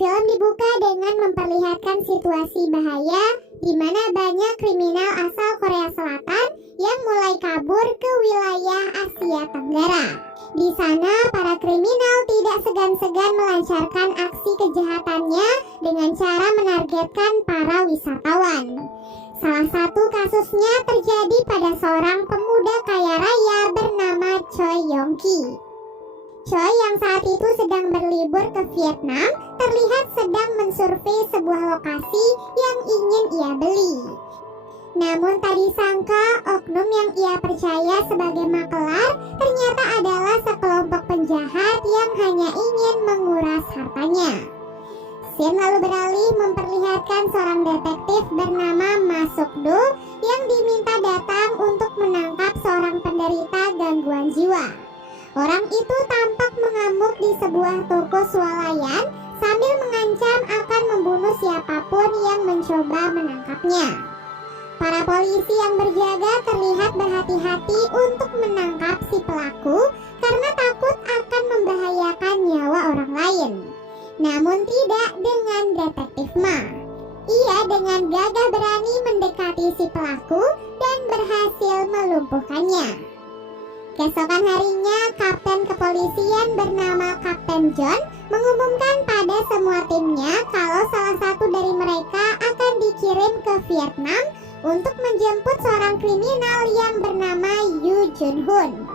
Film dibuka dengan memperlihatkan situasi bahaya di mana banyak kriminal asal Korea Selatan yang mulai kabur ke wilayah Asia Tenggara. Di sana, para kriminal tidak segan-segan melancarkan aksi kejahatannya dengan cara menargetkan para wisatawan. Salah satu kasusnya terjadi pada seorang pemuda kaya raya bernama Choi Yong-ki. Choi yang saat itu sedang berlibur ke Vietnam terlihat sedang mensurvei sebuah lokasi yang ingin ia beli. Namun tak disangka, oknum yang ia percaya sebagai makelar ternyata adalah sekelompok penjahat yang hanya ingin menguras hartanya. Scene lalu beralih memperlihatkan seorang detektif bernama Ma Suk-do yang diminta datang untuk menangkap seorang penderita gangguan jiwa. Orang itu tampak mengamuk di sebuah toko swalayan sambil mengancam akan membunuh siapapun yang mencoba menangkapnya. Para polisi yang berjaga terlihat berhati-hati untuk menangkap si pelaku karena takut akan membahayakan nyawa orang lain. Namun tidak dengan detektif Ma. Ia dengan gagah berani mendekati si pelaku dan berhasil melumpuhkannya. Keesokan harinya, Kapten Kepolisian bernama Kapten John mengumumkan pada semua timnya kalau salah satu dari mereka akan dikirim ke Vietnam untuk menjemput seorang kriminal yang bernama Yu Jun-hoon,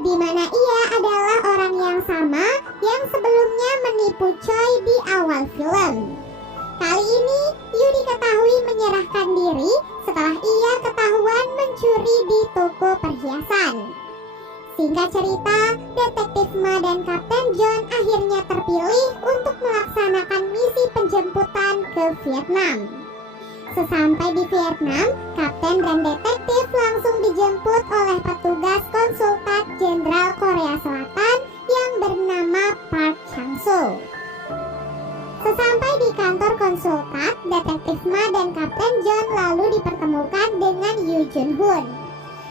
di mana ia adalah orang yang sama yang sebelumnya menipu Choi di awal film. Kali ini, Yu diketahui menyerahkan diri setelah ia ketahuan mencuri di toko perhiasan. Singkat cerita, Detektif Ma dan Kapten John akhirnya terpilih untuk melaksanakan misi penjemputan ke Vietnam. Sesampai di Vietnam, Kapten dan detektif langsung dijemput oleh petugas konsultan Jenderal Korea Selatan yang bernama Park Chang-soo. Sesampai di kantor konsultan, Detektif Ma dan Kapten John lalu dipertemukan dengan Yu Jun-hoon.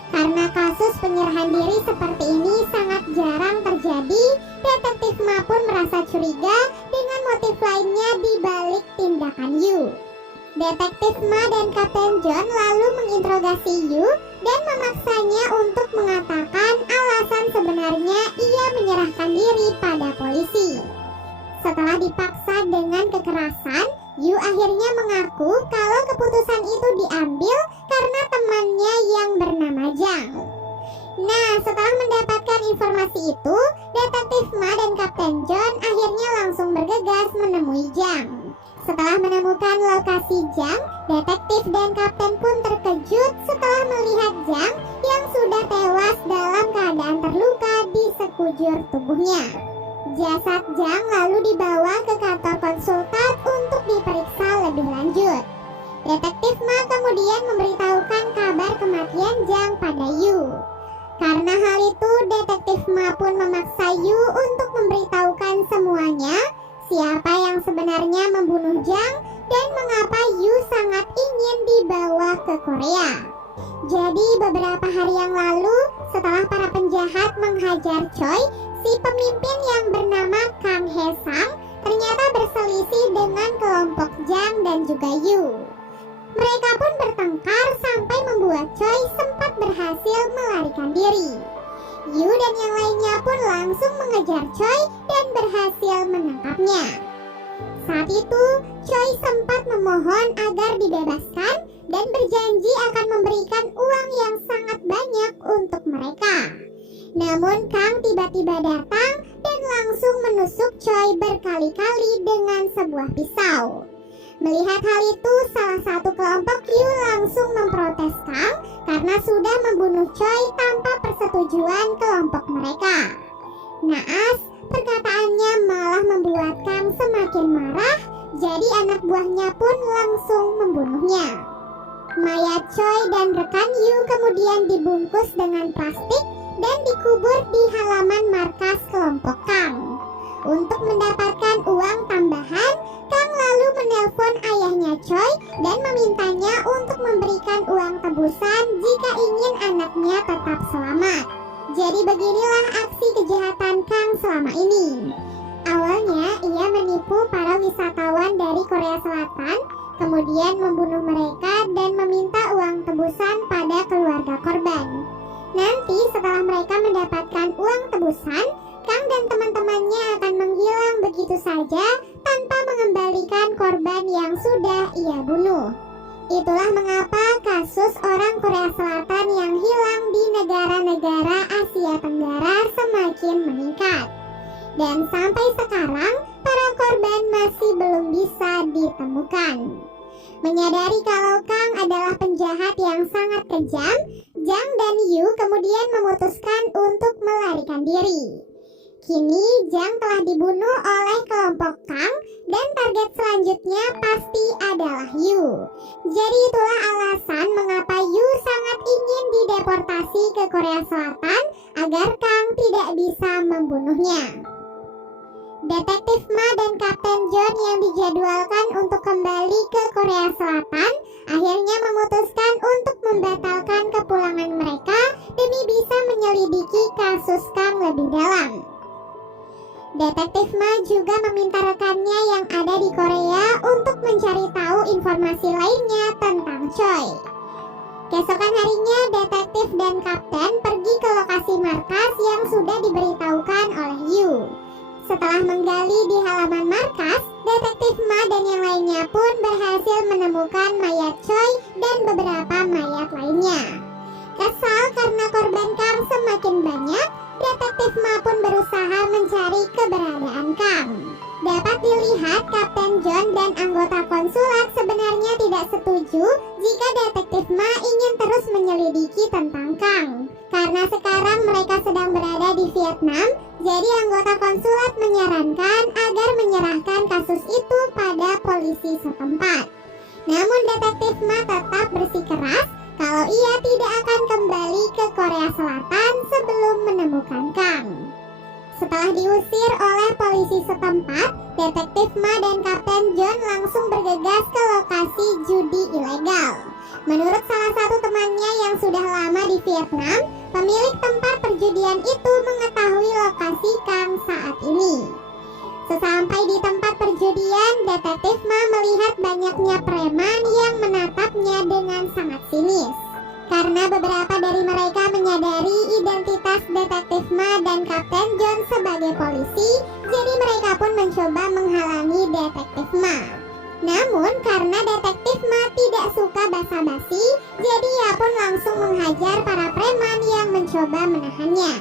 Karena kasus penyerahan diri seperti ini sangat jarang terjadi, Detektif Ma pun merasa curiga dengan motif lainnya di balik tindakan Yu. Detektif Ma dan Kapten John lalu menginterogasi Yu dan memaksanya untuk mengatakan alasan sebenarnya ia menyerahkan diri pada polisi. Setelah dipaksa dengan kekerasan, Yu akhirnya mengaku kalau keputusan itu diambil karena temannya yang bernama Jang. Nah, setelah mendapatkan informasi itu, Detektif Ma dan Kapten John akhirnya langsung bergegas menemui Jang. Setelah menemukan lokasi Jang, detektif dan kapten pun terkejut setelah melihat Jang yang sudah tewas dalam keadaan terluka di sekujur tubuhnya. Jasad Jang lalu dibawa ke kantor konsultan untuk diperiksa lebih lanjut. Detektif Ma kemudian memberitahukan kabar kematian Jang pada Yu. Karena hal itu, Detektif Ma pun memaksa Yu untuk memberitahukan semuanya, siapa yang sebenarnya membunuh Jang dan mengapa Yu sangat ingin dibawa ke Korea. Jadi beberapa hari yang lalu, setelah para penjahat menghajar Choi, si pemimpin yang bernama Kang Hae-sang ternyata berselisih dengan kelompok Jang dan juga Yu. Mereka pun bertengkar sampai membuat Choi sempat berhasil melarikan diri. Yu dan yang lainnya pun langsung mengejar Choi dan berhasil menangkapnya. Saat itu, Choi sempat memohon agar dibebaskan dan berjanji akan memberikan uang yang sangat banyak untuk mereka. Namun Kang tiba-tiba datang dan langsung menusuk Choi berkali-kali dengan sebuah pisau. Melihat hal itu, salah satu kelompok Yu langsung memprotes Kang karena sudah membunuh Choi tanpa persetujuan kelompok mereka. Naas, perkataannya malah membuat Kang semakin marah, jadi anak buahnya pun langsung membunuhnya. Mayat Choi dan rekan Yu kemudian dibungkus dengan plastik dan dikubur di halaman markas kelompok Kang. Untuk mendapatkan uang tambahan, Kang lalu menelpon ayahnya Choi dan memintanya untuk memberikan uang tebusan jika ingin anaknya tetap selamat. Jadi beginilah aksi kejahatan Kang selama ini. Awalnya ia menipu para wisatawan dari Korea Selatan, kemudian membunuh mereka dan meminta uang tebusan pada keluarga korban. Nanti setelah mereka mendapatkan uang tebusan, Kang dan teman-temannya akan menghilang begitu saja tanpa mengembalikan korban yang sudah ia bunuh. Itulah mengapa kasus orang Korea Selatan yang hilang di negara-negara Asia Tenggara semakin meningkat. Dan sampai sekarang, para korban masih belum bisa ditemukan. Menyadari kalau Kang adalah penjahat yang sangat kejam, Jang dan Yu kemudian memutuskan untuk melarikan diri. Kini Jang telah dibunuh oleh kelompok Kang dan target selanjutnya pasti adalah Yu. Jadi itulah alasan mengapa Yu sangat ingin dideportasi ke Korea Selatan agar Kang tidak bisa membunuhnya. Detektif Ma dan Kapten John yang dijadwalkan untuk kembali ke Korea Selatan akhirnya memutuskan untuk membatalkan kepulangan mereka demi bisa menyelidiki kasus Kang lebih dalam. Detektif Ma juga meminta rekannya yang ada di Korea untuk mencari tahu informasi lainnya tentang Choi. Keesokan harinya, detektif dan kapten pergi ke lokasi markas yang sudah diberitahukan oleh Yu. Setelah menggali di halaman markas, detektif Ma dan yang lainnya pun berhasil menemukan mayat Choi dan beberapa mayat lainnya. Kesal karena korban Kang semakin banyak, detektif Ma pun berusaha mencari keberadaan Kang. Dapat dilihat Kapten John dan anggota konsulat sebenarnya tidak setuju jika detektif Ma ingin terus menyelidiki tentang Kang. Karena sekarang mereka sedang berada di Vietnam, jadi anggota konsulat menyarankan agar menyerahkan kasus itu pada polisi setempat. Namun detektif Ma tetap bersikeras kalau ia tidak akan kembali ke Korea Selatan sebelum menemukan Kang. Setelah diusir oleh polisi setempat, detektif Ma dan Kapten John langsung bergegas ke lokasi judi ilegal. Menurut salah satu temannya yang sudah lama di Vietnam, pemilik tempat perjudian itu mengetahui lokasi Kang saat ini. Sesampai di tempat perjudian, detektif Ma melihat banyaknya preman yang menatapnya dengan sangat sinis. Karena beberapa dari mereka menyadari identitas detektif Ma dan Kapten John sebagai polisi, jadi mereka pun mencoba menghalangi detektif Ma. Namun karena detektif Ma tidak suka basa-basi, jadi ia pun langsung menghajar para preman yang mencoba menahannya.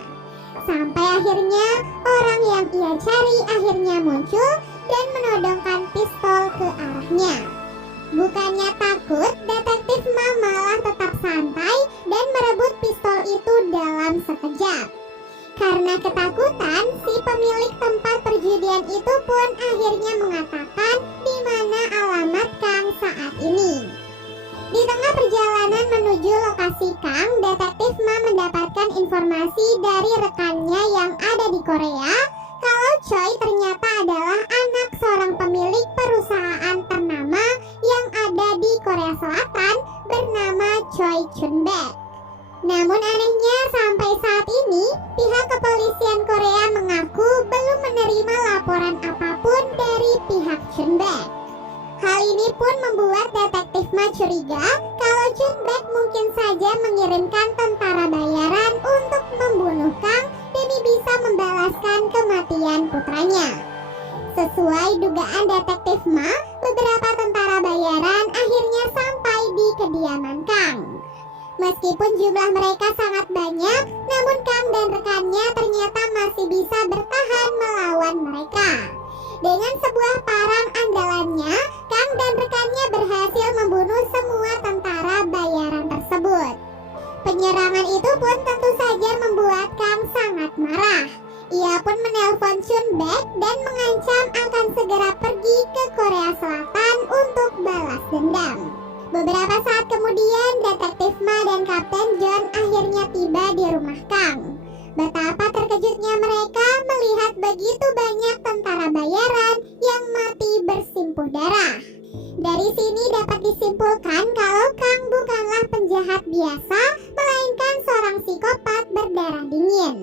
Sampai akhirnya orang yang ia cari akhirnya muncul dan menodongkan pistol ke arahnya. Bukannya takut, detektif Ma malah tetap santai dan merebut pistol itu dalam sekejap. Karena ketakutan, si pemilik tempat perjudian itu pun akhirnya mengatakan di mana alamat Kang saat ini. Di tengah perjalanan menuju lokasi Kang, detektif Ma mendapatkan informasi dari rekannya yang ada di Korea kalau Choi ternyata adalah anak seorang pemilik perusahaan ternama yang ada di Korea Selatan bernama Choi Chun-baek. Namun anehnya sampai saat ini pihak kepolisian Korea mengaku belum menerima laporan apapun dari pihak Chun-baek. Hal ini pun membuat detektif Ma curiga kalau Chun-baek mungkin saja mengirimkan tentara bayaran untuk membunuh Kang demi bisa membalaskan kematian putranya. Sesuai dugaan detektif Ma, beberapa tentara bayaran akhirnya sampai di kediaman Kang. Meskipun jumlah mereka sangat banyak, namun Kang dan rekannya ternyata masih bisa bertahan melawan mereka. Dengan sebuah parang andalannya, Kang dan rekannya berhasil membunuh semua tentara bayaran tersebut. Penyerangan itu pun tentu saja membuat Kang sangat marah. Ia pun menelpon Chun-baek dan mengancam akan segera pergi ke Korea Selatan untuk balas dendam. Beberapa saat kemudian, detektif Ma dan Kapten John akhirnya tiba di rumah Kang. Betapa terkejutnya mereka melihat begitu banyak tentara bayaran yang mati bersimpuh darah. Dari sini dapat disimpulkan kalau Kang bukanlah penjahat biasa, melainkan seorang psikopat berdarah dingin.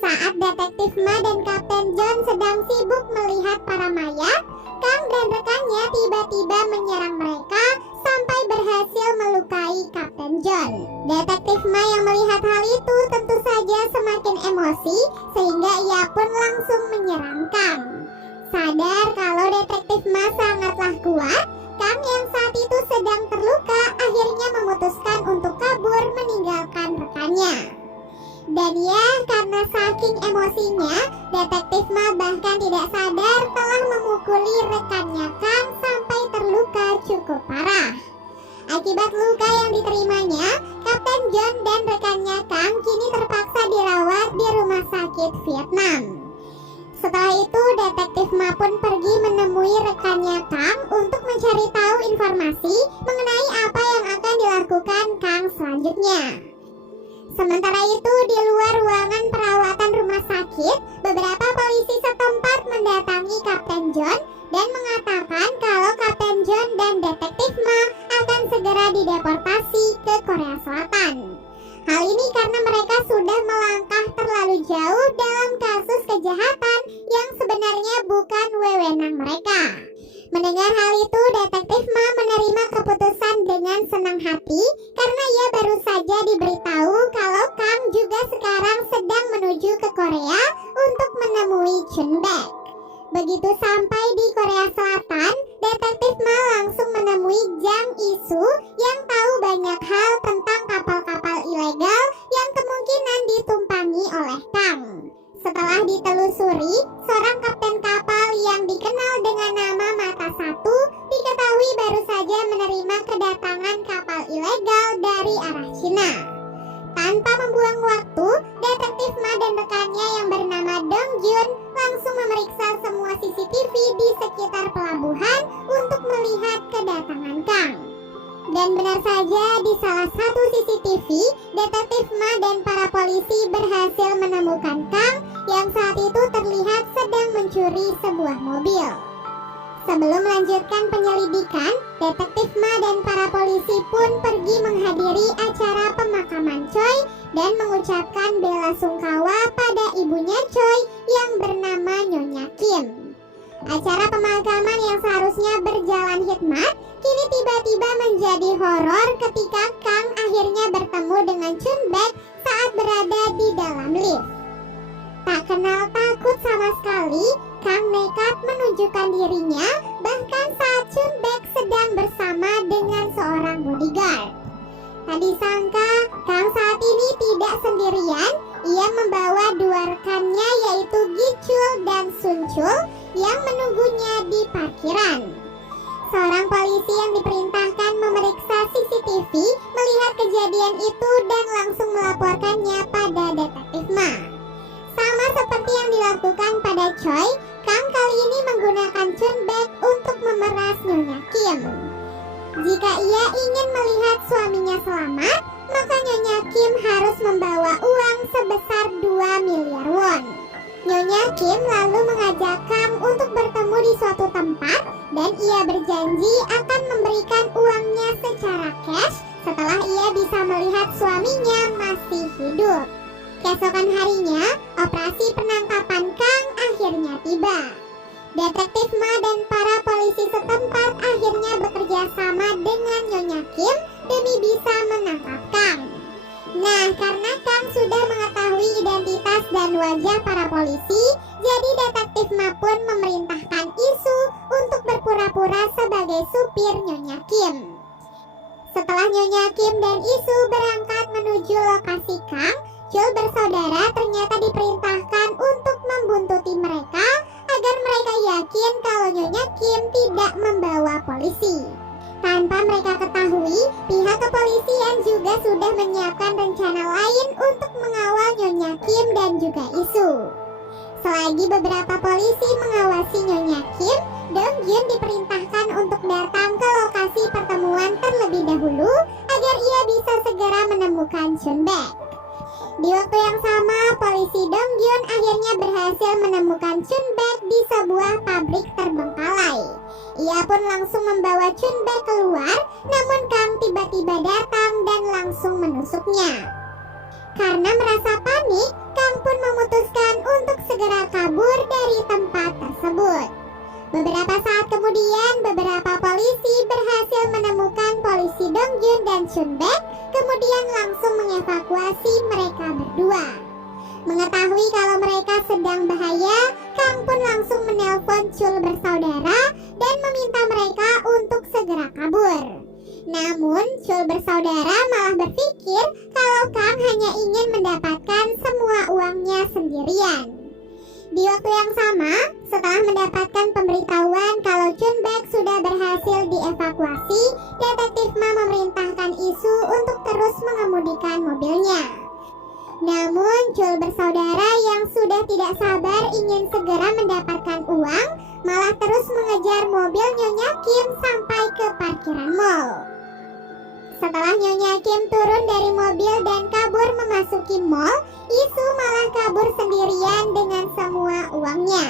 Saat detektif Ma dan Kapten John sedang sibuk melihat para mayat, Kang tiba-tiba menyerang mereka sampai berhasil melukai Kapten John. Detektif Ma yang melihat hal itu tentu saja semakin emosi sehingga ia pun langsung menyerang Kang. Sadar kalau detektif Ma sangatlah kuat, Kang yang saat itu sedang terluka akhirnya memutuskan untuk kabur meninggalkan rekannya. Dan ya, karena saking emosinya, detektif Ma bahkan tidak sadar telah memukuli rekannya Kang sampai terluka cukup parah. Akibat luka yang diterimanya, Kapten John dan rekannya Kang kini terpaksa dirawat di rumah sakit Vietnam. Setelah itu, detektif Ma pun pergi menemui rekannya Kang untuk mencari tahu informasi mengenai apa yang akan dilakukan Kang selanjutnya. Sementara itu, di luar ruangan perawatan rumah sakit, beberapa polisi setempat mendatangi Kapten John dan mengatakan kalau Kapten John dan detektif Ma akan segera dideportasi ke Korea Selatan. Hal ini karena mereka sudah melangkah terlalu jauh dalam kasus kejahatan yang sebenarnya bukan wewenang mereka. Mendengar hal itu, detektif Ma menerima keputusan dengan senang hati karena ia baru saja diberitahu kalau Kang juga sekarang sedang menuju ke Korea untuk menemui Chun Baek. Begitu sampai di Korea Selatan, detektif Ma langsung menemui Jang Isu yang tahu banyak hal tentang kapal-kapal ilegal yang kemungkinan ditumpangi oleh Kang. Setelah ditelusuri, seorang kapten kapal yang dikenal dengan nama Mata Satu diketahui baru saja menerima kedatangan kapal ilegal dari arah Cina. Tanpa membuang waktu, detektif Ma dan rekannya yang bernama Dong Jun langsung memeriksa semua CCTV di sekitar pelabuhan untuk melihat kedatangan Kang. Dan benar saja, di salah satu CCTV, detektif Ma dan para polisi berhasil menemukan Kang yang saat itu terlihat sedang mencuri sebuah mobil. Sebelum melanjutkan penyelidikan, detektif Ma dan para polisi pun pergi menghadiri acara pemakaman Choi dan mengucapkan bela sungkawa pada ibunya Choi yang bernama Nyonya Kim. Acara pemakaman yang seharusnya berjalan hikmat kini tiba-tiba menjadi horor ketika Kang akhirnya bertemu dengan Chun Baek saat berada di dalam lift. Tak kenal takut sama sekali, Kang nekat menunjukkan dirinya bahkan saat Chun Baek sedang bersama dengan seorang bodyguard. Tak disangka, Kang saat ini tidak sendirian. Ia membawa dua rekannya yaitu Gi Chul dan Sun Chul yang menunggunya di parkiran. Seorang polisi yang diperintahkan memeriksa CCTV melihat kejadian itu dan langsung melaporkannya pada detektif Ma. Sama seperti yang dilakukan pada Choi, Kang kali ini menggunakan Chun Baek untuk memeras Nyonya Kim. Jika ia ingin melihat suaminya selamat, maka Nyonya Kim harus membawa uang sebesar 2 miliar won. Nyonya Kim lalu mengajak Kang untuk bertemu di suatu tempat dan ia berjanji akan memberikan uangnya secara cash setelah ia bisa melihat suaminya masih hidup. Keesokan harinya, operasi penangkapan Kang akhirnya tiba. Detektif Ma dan para polisi setempat akhirnya bekerja sama dengan Nyonya Kim demi bisa menangkap Kang. Nah, karena Kang sudah mengetahui identitas dan wajah para polisi, jadi detektif Ma pun memerintahkan Isu untuk berpura-pura sebagai supir Nyonya Kim. Setelah Nyonya Kim dan Isu berangkat menuju lokasi Kang, Chul bersaudara ternyata diperintahkan untuk membuntuti mereka agar mereka yakin kalau Nyonya Kim tidak membawa polisi. Tanpa mereka ketahui, pihak kepolisian juga sudah menyiapkan rencana lain untuk mengawal Nyonya Kim dan juga Isu. Selagi beberapa polisi mengawasi Nyonya Kim, Dong Jun diperintahkan untuk datang ke lokasi pertemuan terlebih dahulu agar ia bisa segera menemukan Chun Baek. Di waktu yang sama, polisi Dong Jun akhirnya berhasil menemukan Chun Baek di sebuah pabrik terbengkalai. Ia pun langsung membawa Chun Baek keluar, namun Kang tiba-tiba datang dan langsung menusuknya. Karena merasa panik, Kang pun memutuskan untuk segera kabur dari tempat tersebut. Beberapa saat kemudian, beberapa polisi polisi berhasil menemukan polisi Dongjun dan Chunbaek, kemudian langsung mengevakuasi mereka berdua. Mengetahui kalau mereka sedang bahaya, Kang pun langsung menelpon Chul bersaudara dan meminta mereka untuk segera kabur. Namun Chul bersaudara malah berpikir kalau Kang hanya ingin mendapatkan semua uangnya sendirian. Di waktu yang sama, setelah mendapatkan pemberitahuan kalau Chunbaek sudah berhasil dievakuasi, Detektif Ma memerintahkan Isu untuk terus mengemudikan mobilnya. Namun Chul bersaudara yang sudah tidak sabar ingin segera mendapatkan uang, malah terus mengejar mobil Nyonya Kim sampai ke parkiran mall. Setelah Nyonya Kim turun dari mobil dan kabur memasuki mall, Isu malah kabur sendirian dengan semua uangnya.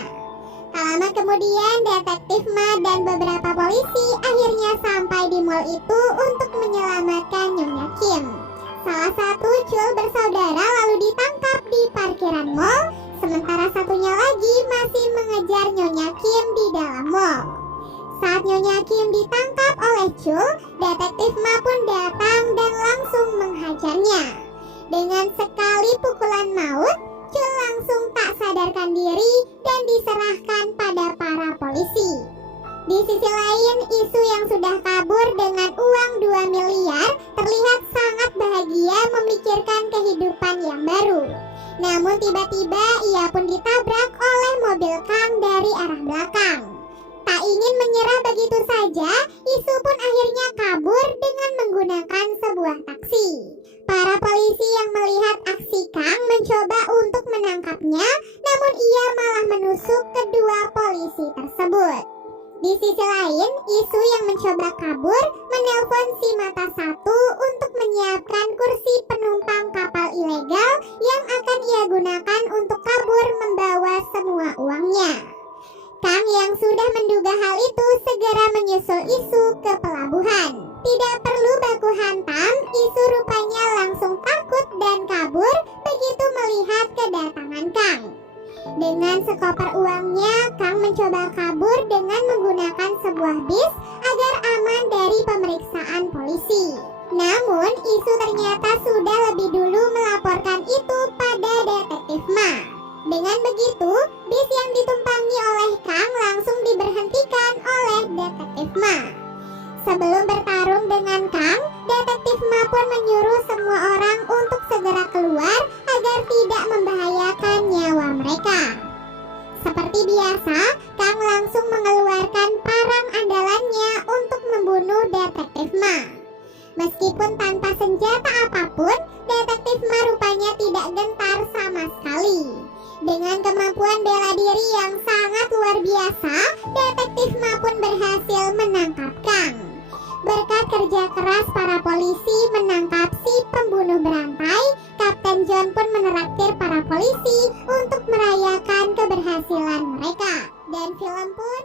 Tak lama kemudian, Detektif Ma dan beberapa polisi akhirnya sampai di mall itu untuk menyelamatkan Nyonya Kim. Salah satu Chul bersaudara lalu ditangkap di parkiran mall, sementara satunya lagi masih mengejar Nyonya Kim di dalam mall. Saat Nyonya Kim ditangkap oleh Chul, Detektif Ma pun datang dan langsung menghajarnya. Dengan sekali pukulan maut, Chul langsung tak sadarkan diri dan diserahkan pada para polisi. Di sisi lain, Isu yang sudah kabur dengan uang 2 miliar terlihat sangat bahagia memikirkan kehidupan yang baru. Namun tiba-tiba ia pun ditabrak oleh mobil Kang dari arah belakang. Tak ingin menyerah begitu saja, Isu pun akhirnya kabur dengan menggunakan sebuah taksi. Para polisi yang melihat aksi Kang mencoba untuk menangkapnya, namun ia malah menusuk kedua polisi tersebut. Di sisi lain, Isu yang mencoba kabur menelpon si mata satu untuk menyiapkan kursi penumpang kapal ilegal yang akan ia gunakan untuk kabur membawa semua uangnya. Kang yang sudah menduga hal itu segera menyusul Isu ke pelabuhan. Tidak perlu baku hantam, Isu rupanya langsung takut dan kabur begitu melihat kedatangan Kang. Dengan sekoper uangnya, Kang mencoba kabur dengan menggunakan sebuah bis agar aman dari pemeriksaan polisi. Namun, Isu ternyata sudah lebih dulu melaporkan itu pada Detektif Ma. Dengan begitu, bis yang ditumpangi oleh Kang langsung diberhentikan oleh Detektif Ma. Sebelum bertarung dengan Kang, Detektif Ma pun menyuruh semua orang untuk segera keluar agar tidak membahayakan nyawa mereka. Seperti biasa, Kang langsung mengeluarkan parang andalannya untuk membunuh Detektif Ma. Meskipun tanpa senjata apapun, Detektif Ma rupanya tidak gentar sama sekali. Dengan kemampuan bela diri yang sangat luar biasa, Detektif Ma pun berhasil menangkap Kang. Berkat kerja keras para polisi menangkap si pembunuh berantai, Kapten John pun menraktir para polisi untuk merayakan keberhasilan mereka. Dan film pun